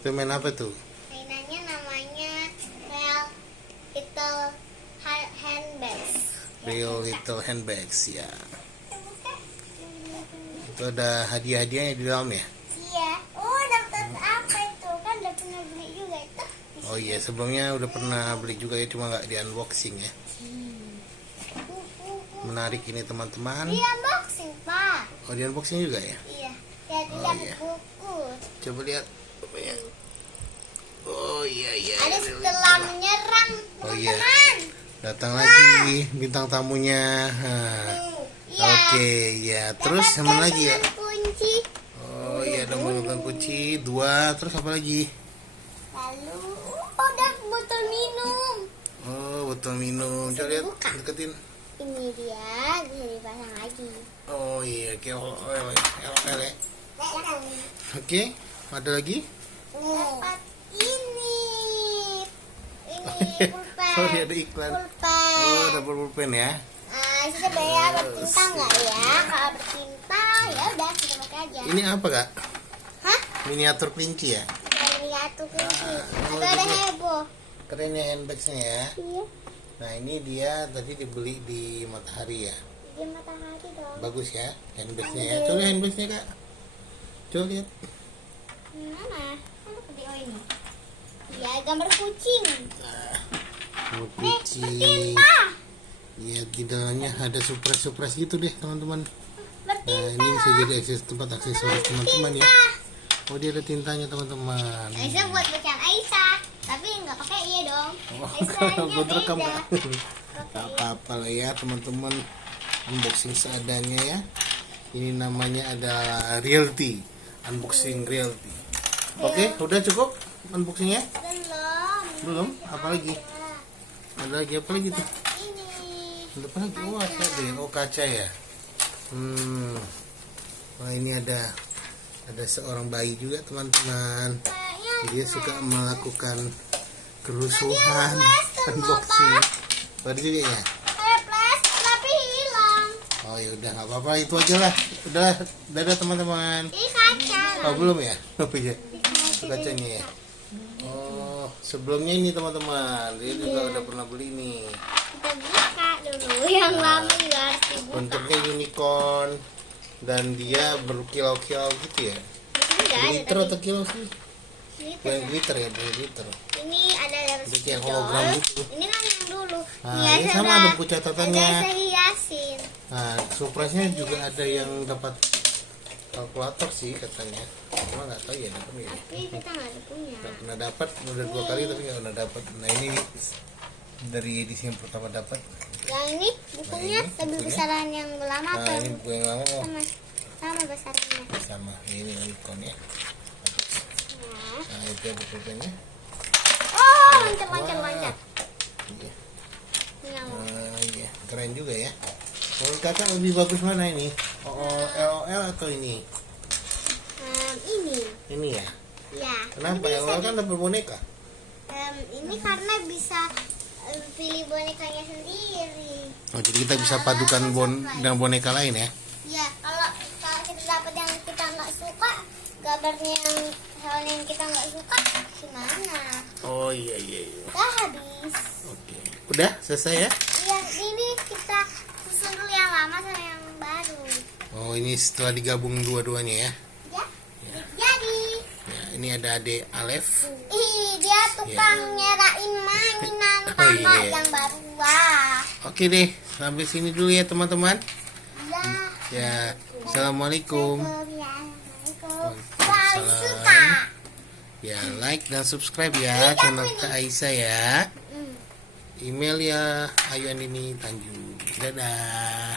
Itu main apa tuh? Mainannya namanya Real Little Handbags. Real Little Handbags ya. Itu ada hadiah-hadiahnya di dalam ya? Iya. Oh, dapat apa itu? Kan udah pernah beli juga itu. Oh iya, sebelumnya udah pernah beli juga ya, cuma nggak di unboxing ya. Menarik ini teman-teman. Di unboxing, Pak. Oh, di unboxing juga ya? Iya. Jadi Oh, dapat iya. buku. Coba lihat. Oh iya iya. Ada setelah menyerang, Oh iya. teman-teman. Datang lagi bintang tamunya. Nah, Iya. Oke ya. Terus sama lagi ya? Dengan kunci. Oh iya, ada menemukan kunci 2. Terus apa lagi? Lalu ada botol minum. Oh, botol minum. Coba lihat, Buka. deketin. Ini dia bisa dipasang lagi. Oh iya, kayak LOL ya. Yang Oke, ada lagi? dapat ini pulpen. Sorry, ada iklan. Pulpen. Oh, dapat pulpen ya. Kita bayar bertinta nggak ya? Kalau bertinta ya udah kita pakai aja. Ini apa kak? Hah? Miniatur kelinci ya? Dari satu kunci. oh, Atau ada gitu. heboh? Keren ya handbagsnya ya. Iya. Nah ini dia tadi dibeli di Matahari ya. Di matahari dong. Bagus ya handbagsnya ya. Coba handbagsnya kak. Coba lihat. Mana? Ada di ini. Iya, gambar kucing. Oh, Nih, kunci. bertinta. Iya, di dalamnya ada surprise gitu deh teman-teman. Nah Bertinta. ini bisa jadi tempat aksesoris teman-teman ya. Oh dia ada tintanya teman-teman. Aisyah buat bacaan Aisyah, tapi nggak pakai iya dong. Oh, Aisyahnya buat rekam beda. Kak. Gak apa-apa lah ya teman-teman, unboxing seadanya ya. Ini namanya adalah Realty, unboxing Realty. Oke, udah cukup unboxingnya? Belum. Belum? Apa lagi? Ada lagi apa lagi tuh? Ini. Ada apa lagi? Oh ada deh. Oh kaca ya. Wah ini ada seorang bayi juga teman-teman. Kayaknya Dia suka melakukan kerusuhan unboxing. Baru juga ya. kayak plastik tapi hilang. Oh ya udah nggak apa-apa, itu aja lah. Udah, dadah teman-teman. Ini kaca. Oh belum ya? Oh iya. Ini Itu kacanya ya. Oh sebelumnya ini teman-teman, dia juga udah pernah beli nih. Kita buka dulu. Yang lama juga harus dibuka. Bentuknya unicorn dan dia berkilau-kilau gitu ya. Ini nggak ada Glitter tadi. atau kilau sih? Glitter. Bukan glitter ya, bukan glitter. Ini ada dari Jadi kayak spidol. hologram gitu. Ini kan yang dulu. Nah, ini sama ada buku catatannya. Ada hiasin. Nah, surprise-nya juga ada yang dapat kalkulator sih katanya. Cuma nggak tahu ya dapat nggak ya. Tapi kita nggak ada punya. Nggak pernah dapat, udah 2 kali tapi nggak pernah dapat. Nah ini dari edisi yang pertama dapat. Yang ini bukunya Nah, ini lebih bukunya. besaran yang lama Nah apa? ini buku yang lama oh, Sama, sama besarnya. sama. Ini unicorn ya. Nah. Nah itu ada bukunya. Oh, loncat. Iya. Ini yang mau. Iya, keren juga ya. Menurut kakak lebih bagus mana ini? LOL atau ini? Ini. Ini ya. Ya. Kenapa? Ini bisa LOL kan dapat boneka. ini karena bisa pilih bonekanya sendiri. Oh jadi kita bisa padukan dengan boneka lain ya? Ya, kalau kita dapat yang kita nggak suka, gambarnya yang hal yang kita nggak suka, gimana? Oh iya. Udah habis. Oke. Udah selesai ya? Iya, ini kita susun dulu yang lama sama yang baru. Oh ini setelah digabung dua-duanya ya? Ya, jadi. Ya ini ada adik Alef. Ih, dia tukang nyerain mainan Oh, sama iya. yang baru. Wah. Oke deh, sampai sini dulu ya teman-teman. Ya. Ya, assalamualaikum. Assalamualaikum. Wah, suka. Ya like dan subscribe ya channel Kak Aisyah ya. Email ya Ayu Andini Tanjung. Dadah.